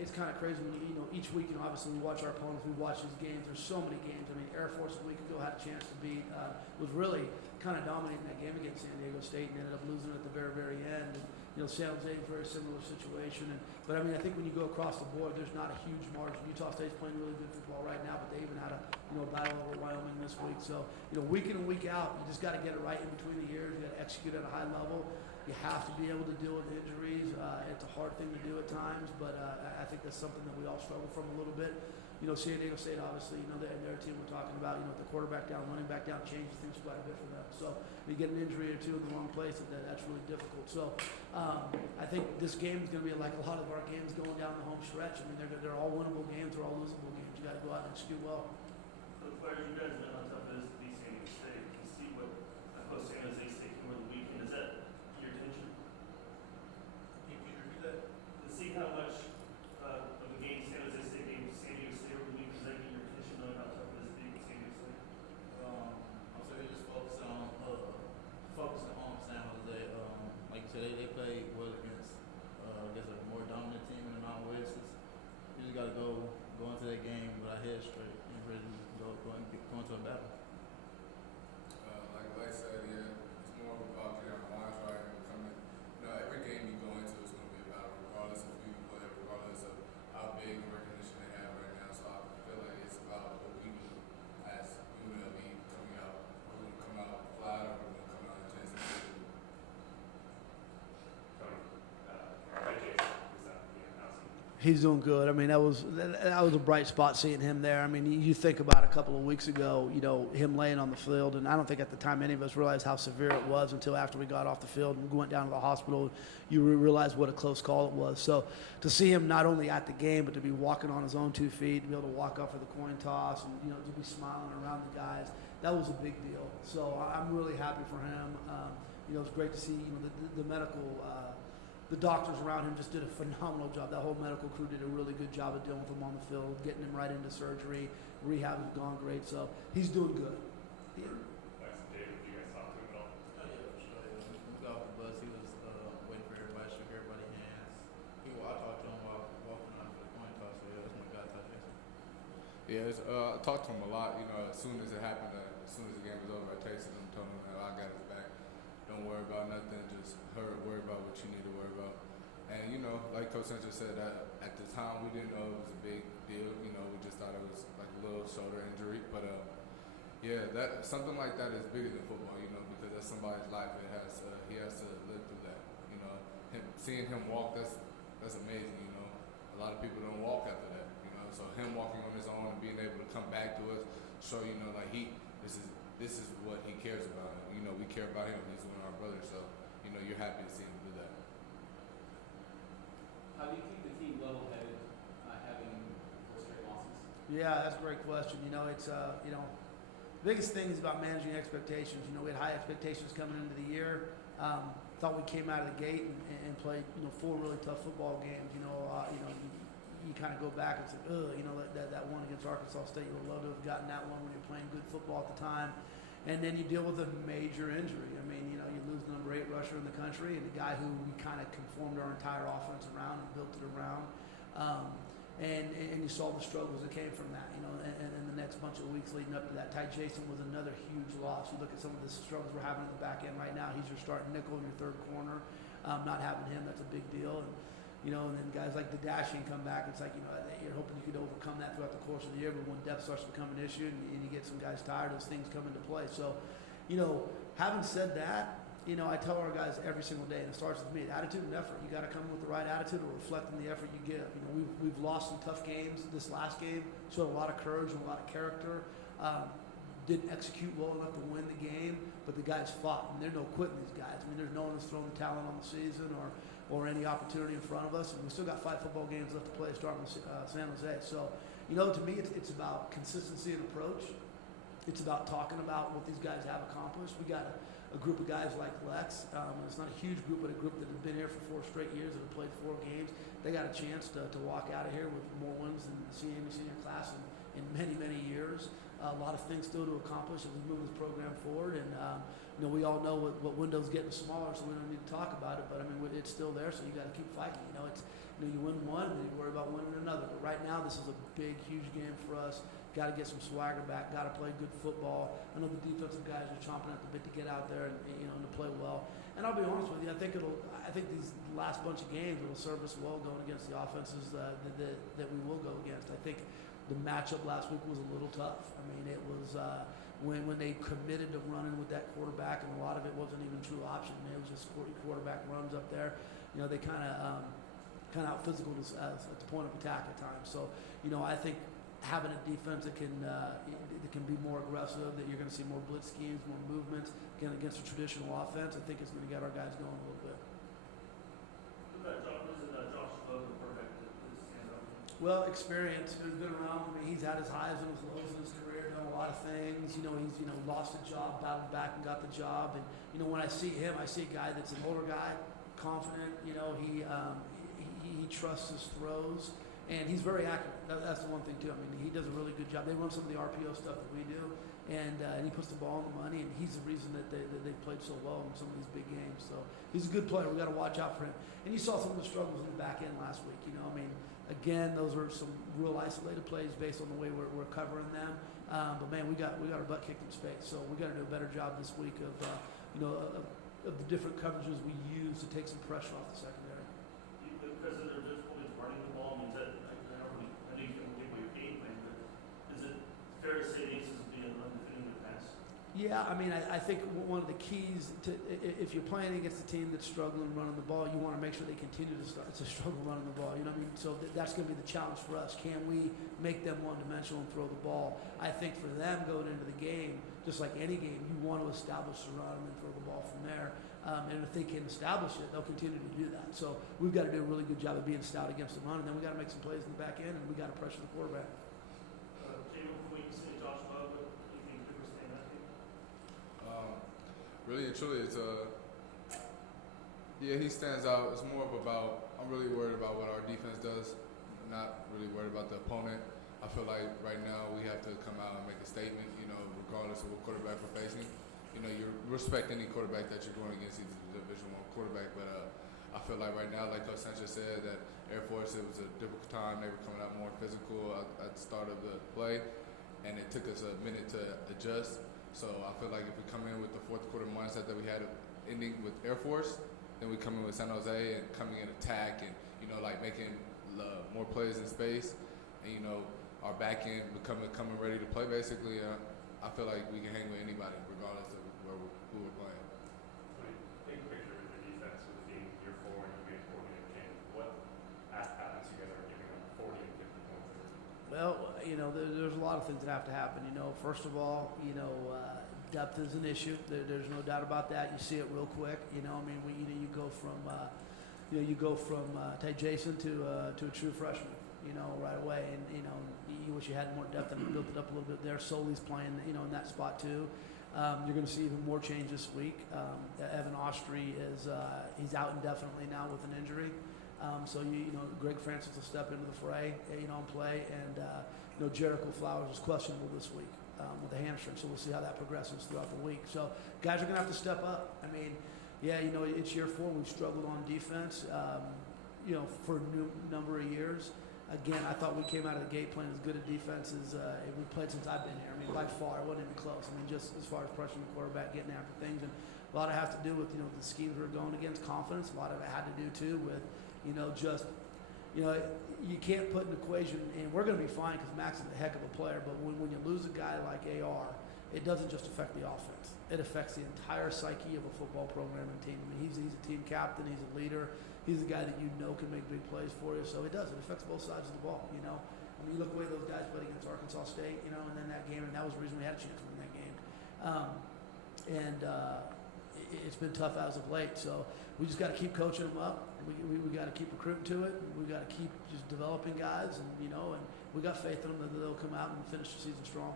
it's kind of crazy when each week, obviously we watch our opponents, we watch these games. There's so many games. I mean, Air Force a week ago had a chance to beat, was really kind of dominating that game against San Diego State and ended up losing at the very, very end. And, San Jose is a very similar situation. But I mean, I think when you go across the board, there's not a huge margin. Utah State's playing really good football right now, but they even had a battle over Wyoming this week. So, week in and week out, you just got to get it right in between the years. You got to execute at a high level. You have to be able to deal with injuries. It's a hard thing to do at times, but I think that's something that we all struggle from a little bit. San Diego State, obviously, their team we're talking about, the quarterback down, running back down, changes things quite a bit for them. So you get an injury or two in the wrong place, that's really difficult. So I think this game is going to be like a lot of our games going down the home stretch. I mean, they're all winnable games, they're all losable games. You got to go out and execute well. For the players, you guys know how tough it is to beat San Diego State. You see what San Jose State came over the weekend. Is that your intention? Can you repeat that? To see how much of the game San Jose State gave San Diego State over the weekend, is that your intention, knowing how tough it is to beat San Diego State? I'm saying just focusing on San Jose. Like you said, they play well against a more dominant team in the Mountain West. You just got to go into that game with our head straight and ready to go into a battle. Like said, yeah, it's more about getting on the line, trying to come in. Every game you go into is going to be a battle, regardless of who you play, regardless of how big of recognition they have right now. So I feel like it's about what we do as UNLV coming out. We're going to come out flat, or we're going to come out and chance to win. He's doing good. I mean, that was a bright spot seeing him there. I mean, you think about a couple of weeks ago, him laying on the field, and I don't think at the time any of us realized how severe it was until after we got off the field and went down to the hospital. You realize what a close call it was. So to see him not only at the game, but to be walking on his own 2 feet, to be able to walk up for the coin toss, and to be smiling around the guys, that was a big deal. So I'm really happy for him. It's great to see the medical. The doctors around him just did a phenomenal job. That whole medical crew did a really good job of dealing with him on the field, getting him right into surgery. Rehab has gone great, so he's doing good. David, did you guys talk to him at all? Oh, yeah, for sure. Yeah. We got off the bus. He was waiting for everybody, shook everybody's hands. I talked to him while walking on for the coin toss. So yeah, that's my guy. Yeah, I talked to him a lot. As soon as it happened, as soon as the game was over, I texted him, told him that I got his back. Don't worry about nothing. Just worry about what you need to worry about. And like Coach Sanchez said, at the time we didn't know it was a big deal. We just thought it was like a little shoulder injury. But yeah, that something like that is bigger than football. Because that's somebody's life. He has to live through that. Seeing him walk, that's amazing. A lot of people don't walk after that. So him walking on his own and being able to come back to us, show like this is what he cares about. We care about him. He's one of our brothers. So you're happy to see him do that. How do you keep the team level-headed, having 4 straight losses? Yeah, that's a great question. It's biggest thing is about managing expectations. We had high expectations coming into the year. Thought we came out of the gate and played 4 really tough football games. You kind of go back and say, that one against Arkansas State, you would love to have gotten that one when you're playing good football at the time. And then you deal with a major injury. I mean, you lose the number 8 rusher in the country and the guy who we kind of conformed our entire offense around and built it around. And you saw the struggles that came from that, and the next bunch of weeks leading up to that. Ty Jason was another huge loss. You look at some of the struggles we're having in the back end right now. He's your starting nickel in your third corner. Not having him, that's a big deal. And then guys like Dadashian come back. It's like, you're hoping you could overcome that throughout the course of the year. But when depth starts to become an issue and you get some guys tired, those things come into play. So, having said that, I tell our guys every single day, and it starts with me, attitude and effort. You got to come with the right attitude or reflecting the effort you give. We've lost some tough games. This last game showed a lot of courage and a lot of character. Didn't execute well enough to win the game, but the guys fought. And there's no quitting these guys. I mean, there's no one who's thrown the talent on the season or any opportunity in front of us. And we still got 5 football games left to play, starting with San Jose. So, to me, it's about consistency and approach. It's about talking about what these guys have accomplished. We got a group of guys like Lex. It's not a huge group, but a group that have been here for 4 straight years that have played 4 games. They got a chance to walk out of here with more wins than the senior class in many, many years. A lot of things still to accomplish as we move this program forward, and you know, we all know what window's getting smaller, so we don't need to talk about it. But I mean, it's still there, so you got to keep fighting. You know, it's you win one, and you worry about winning another. But right now, this is a big, huge game for us. Got to get some swagger back. Got to play good football. I know the defensive guys are chomping at the bit to get out there and and to play well. And I'll be honest with you, I think these last bunch of games will serve us well going against the offenses that we will go against. I think the matchup last week was a little tough. I mean, it was when they committed to running with that quarterback, and a lot of it wasn't even true option. I mean, it was just quarterback runs up there. You know, they kind of out physical at the point of attack at times. So, you know, I think having a defense that can be more aggressive, that you're going to see more blitz schemes, more movements, again against a traditional offense, I think is going to get our guys going a little bit. Well, experience. He's been around. I mean, he's had his highs and his lows in his career, done a lot of things. You know, he's lost a job, battled back and got the job. And you know, when I see him, I see a guy that's an older guy, confident. You know, he trusts his throws, and he's very accurate. That's the one thing too. I mean, he does a really good job. They run some of the RPO stuff that we do, and he puts the ball on the money, and he's the reason that they played so well in some of these big games. So he's a good player. We got to watch out for him. And you saw some of the struggles in the back end last week. You know, I mean. Again, those are some real isolated plays based on the way we're covering them. But man, we got our butt kicked in space. So we got to do a better job this week of of the different coverages we use to take some pressure off the secondary. Because of their difficulties running the ball, means that I know you can give away your game plan, but is it fair to say the Aces will be an undefeated pass? Yeah, I mean, I think one of the keys to if you're playing against a team that's struggling running the ball, you want to make sure they continue to struggle running the ball. You know what I mean? So that's going to be the challenge for us. Can we make them one-dimensional and throw the ball? I think for them going into the game, just like any game, you want to establish the run and then throw the ball from there. And if they can establish it, they'll continue to do that. So we've got to do a really good job of being stout against the run, and then we got to make some plays in the back end, and we got to pressure the quarterback. Really and truly, it's he stands out. It's more of about I'm really worried about what our defense does, not really worried about the opponent. I feel like right now we have to come out and make a statement. You know, regardless of what quarterback we're facing. You know, you respect any quarterback that you're going against. He's a Division I quarterback, but I feel like right now, like Coach Sanchez said, that Air Force, it was a difficult time. They were coming out more physical at the start of the play, and it took us a minute to adjust. So I feel like if we come in with the fourth quarter mindset that we had ending with Air Force, then we come in with San Jose and coming in attack and, you know, like making more plays in space and, you know, our back end coming ready to play basically. I feel like we can hang with anybody regardless of who we're playing. Big picture of the defense with being year 4 and you made 40 in game. What happens you guys are giving up 40 and 50 points? Well, you know, there's a lot of things that have to happen. You know, first of all, you know, depth is an issue. There's no doubt about that. You see it real quick. You know, I mean, you go from Ty Jason to a true freshman. You know, right away, and you know, you wish you had more depth and built it up a little bit there. Solely's playing, you know, in that spot too. You're going to see even more change this week. Evan Austrie is he's out indefinitely now with an injury. So you know, Greg Francis will step into the fray, you know, and play, and you know, Jericho Flowers is questionable this week with a hamstring. So we'll see how that progresses throughout the week. So guys are going to have to step up. I mean, yeah, you know, it's year 4. We've struggled on defense, you know, for a number of years. Again, I thought we came out of the gate playing as good a defense as we played since I've been here. I mean, by far, it wasn't even close. I mean, just as far as pressuring the quarterback, getting after things, and a lot of it has to do with, you know, the schemes we were going against, confidence. A lot of it had to do too with, you know, just, you know, you can't put an equation, and we're going to be fine because Max is a heck of a player. But when you lose a guy like AR, it doesn't just affect the offense. It affects the entire psyche of a football program and team. I mean, he's a team captain. He's a leader. He's a guy that you know can make big plays for you. So it does. It affects both sides of the ball, you know. I mean, you look away those guys played against Arkansas State, you know, and then that game, and that was the reason we had a chance to win that game. It's been tough as of late. So we just got to keep coaching them up. We got to keep recruiting to it. We got to keep just developing guys, and, you know, and we got faith in them that they'll come out and finish the season strong.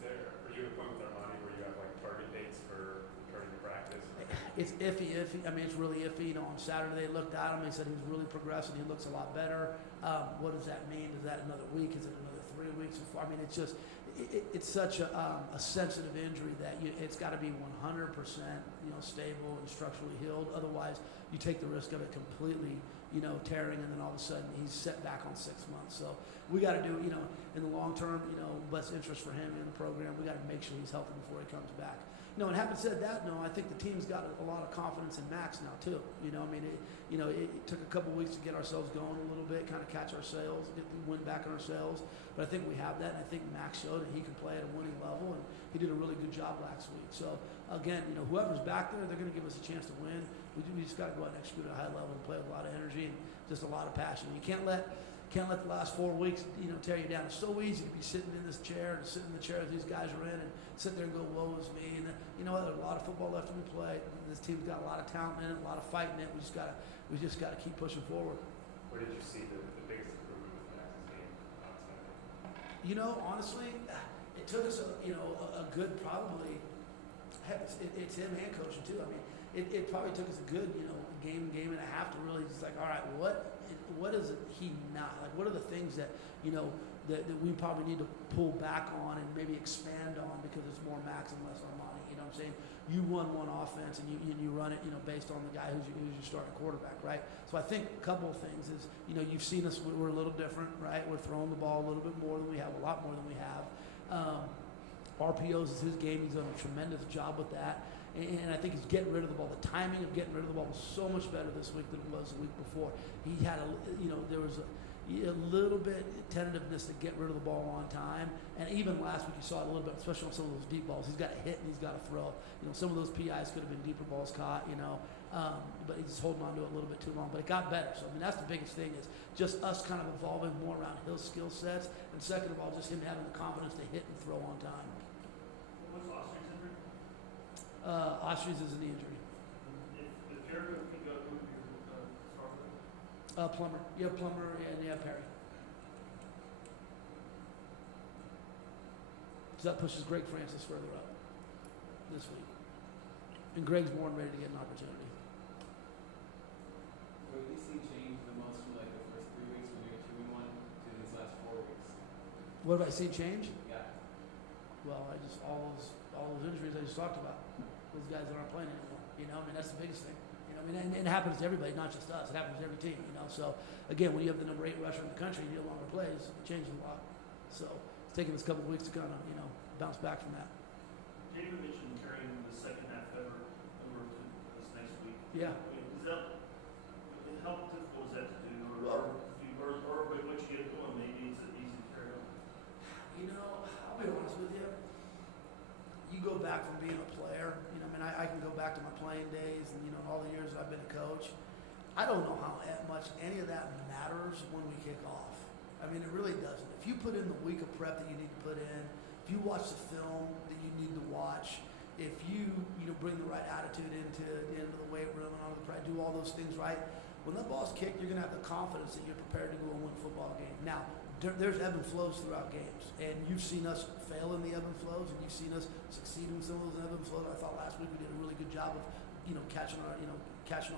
Are you at a point with Armani where you have like target dates for returning to practice? It's iffy. I mean, it's really iffy. You know, on Saturday they looked at him. They said he was really progressing. He looks a lot better. What does that mean? Is that another week? Is it another 3 weeks? I mean, it's just it's such a sensitive injury that it's got to be 100% stable and structurally healed. Otherwise, you take the risk of it completely tearing, and then all of a sudden he's set back on 6 months. So we got to do in the long term best interest for him in the program. We got to make sure he's healthy before he comes back. And having said that, I think the team's got a lot of confidence in Max now too. It took a couple weeks to get ourselves going a little bit, kind of catch our sails, get the wind back on our sails. But I think we have that, and I think Max showed that he can play at a winning level, and he did a really good job last week. So again, whoever's back there, they're going to give us a chance to win. We just got to go out and execute at a high level and play with a lot of energy and just a lot of passion. You can't let the last 4 weeks, tear you down. It's so easy to be sitting in this chair and sitting in the chair that these guys are in and sit there and go, woe is me. And you know what? There's a lot of football left to be played. This team's got a lot of talent in it, a lot of fight in it. We just got to keep pushing forward. Where did you see the biggest improvement with Max's game on Sunday? Honestly, it took us a good probably. Heck, it's him and coaching too. I mean, it probably took us a good game and a half to really just like, all right, what is it he not like? What are the things that that we probably need to pull back on and maybe expand on because it's more Max and less Armani. You know what I'm saying? You run one offense and you run it based on the guy who's your starting quarterback, right? So I think a couple of things is you've seen us, we're a little different, right? We're throwing the ball a little bit more than we have, a lot more than we have. RPOs is his game. He's done a tremendous job with that. And I think he's getting rid of the ball. The timing of getting rid of the ball was so much better this week than it was the week before. He had there was a little bit tentativeness to get rid of the ball on time. And even last week you saw it a little bit, especially on some of those deep balls. He's got to hit and he's got to throw. Some of those PIs could have been deeper balls caught, but he's just holding on to it a little bit too long. But it got better. So, that's the biggest thing is just us kind of evolving more around his skill sets. And second of all, just him having the confidence to hit and throw on time. What's Austrin's injury? Ostrey's is a knee injury. If Jericho can go, who would you start with? Plummer. You have Plummer and you have Perry. So that pushes Greg Francis further up this week. And Greg's more than ready to get an opportunity. What do you see change the most from like the first 3 weeks when you were 2-1 to these last 4 weeks? What have I seen change? Yeah. Well, all those injuries I just talked about. Those guys that aren't playing anymore. That's the biggest thing. And it happens to everybody, not just us. It happens to every team. So again, when you have the number 8 rusher in the country, he no longer plays. It changes a lot. So it's taking us a couple of weeks to kind of bounce back from that. David mentioned carrying the second half over to this next week. Yeah. How difficult is that to do, or what you get going? Maybe it's easy to carry on. I'll be honest with you. You go back from being a player. I can go back to my playing days and all the years that I've been a coach. I don't know how much any of that matters when we kick off. It really doesn't. If you put in the week of prep that you need to put in, if you watch the film that you need to watch, if you bring the right attitude into the weight room and all the prep, do all those things right, when the ball's kicked, you're going to have the confidence that you're prepared to go and win a football game. Now, there's ebb and flows throughout games, and you've seen us fail in the ebb and flows, and you've seen us succeed in some of those ebb and flows. I thought last week we did a really good job of catching our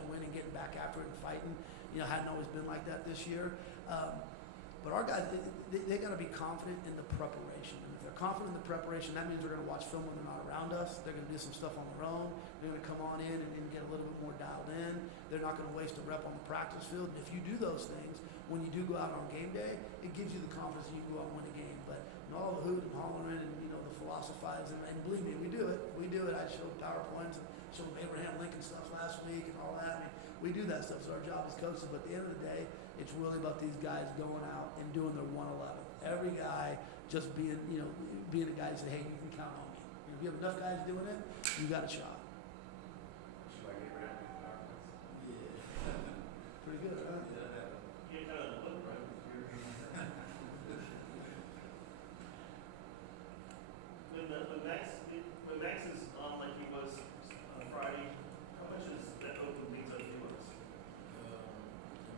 win and getting back after it and fighting. Hadn't always been like that this year. But our guys, they got to be confident in the preparation. And if they're confident in the preparation, that means they're going to watch film when they're not around us. They're going to do some stuff on their own. They're going to come on in and get a little bit more dialed in. They're not going to waste a rep on the practice field. And if you do those things, when you do go out on game day, it gives you the confidence that you can go out and win a game. But all the hoot and hollering and the philosophizing, and believe me, we do it. We do it. I showed PowerPoints and showed Abraham Lincoln stuff last week and all that. We do that stuff. It's our job as coaches. But at the end of the day, it's really about these guys going out and doing their 111. Every guy just being a guy that say, hey, you can count on me. If you have enough guys doing it, you got a shot. Should I get rid of PowerPoints? Yeah. Pretty good, huh? You get kind of look right with your when Max is on like he was on Friday, how much is that open things up to us?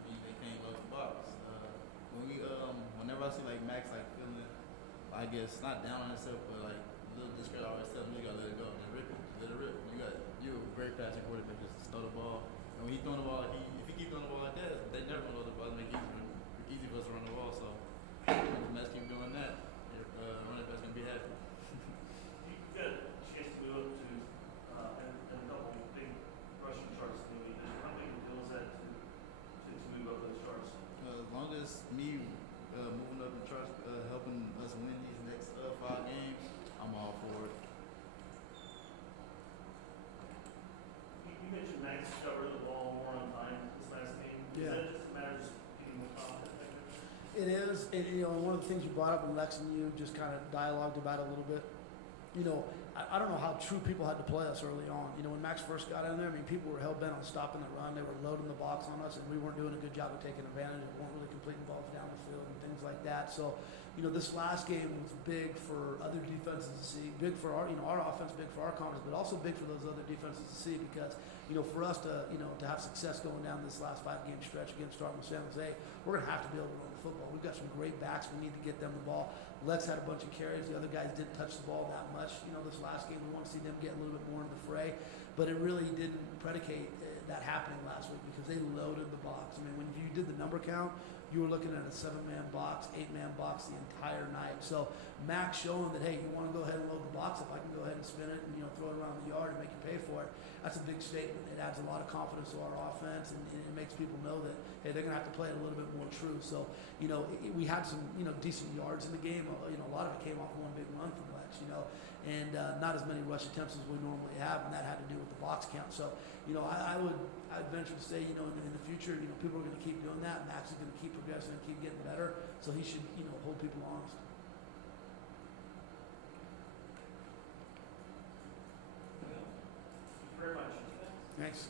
They came out the box. Whenever I see like Max feeling, I guess not down on himself, but like a little discouraged, I always tell him you gotta let it go, just rip it, let it rip. You're a great passing quarterback, just throw the ball. And when he's throwing the ball, if he keeps throwing the ball like that, they never gonna throw the ball. It make it easy for us to run the ball. So when the Mets keep doing that, running back's gonna be happy. It is, and, you know, one of the things you brought up, and Lex and you just kind of dialogued about it a little bit. You know, I don't know how true people had to play us early on. You know, when Max first got in there, I mean, people were hell bent on stopping the run. They were loading the box on us, and we weren't doing a good job of taking advantage. We weren't really completing balls down the field and things like that. So, you know, this last game was big for other defenses to see, big for our, you know, our offense, big for our conference, but also big for those other defenses to see because, you know, for us to, you know, to have success going down this last 5-game stretch again, starting with San Jose, we're going to have to be able to run the football. We've got some great backs. We need to get them the ball. Lex had a bunch of carries. The other guys didn't touch the ball that much. You know, this last game, we want to see them get a little bit more in the fray, but it really didn't predicate that happening last week because they loaded the box. I mean, when you did the number count, you were looking at a 7-man box, 8-man box the entire night. So Max showing that, hey, you want to go ahead and load the box up, I can go ahead and spin it and, you know, throw it around the yard and make you pay for it. That's a big statement. It adds a lot of confidence to our offense, and it makes people know that, hey, they're going to have to play it a little bit more true. So, you know, we had some, you know, decent yards in the game. You know, a lot of it came off one big run from Lex, you know, and not as many rush attempts as we normally have, and that had to do with the box count. So, you know, I'd venture to say, you know, in the future, you know, people are going to keep doing that. Max is going to keep progressing and keep getting better. So he should, you know, hold people honest. Thank you very much. Thanks.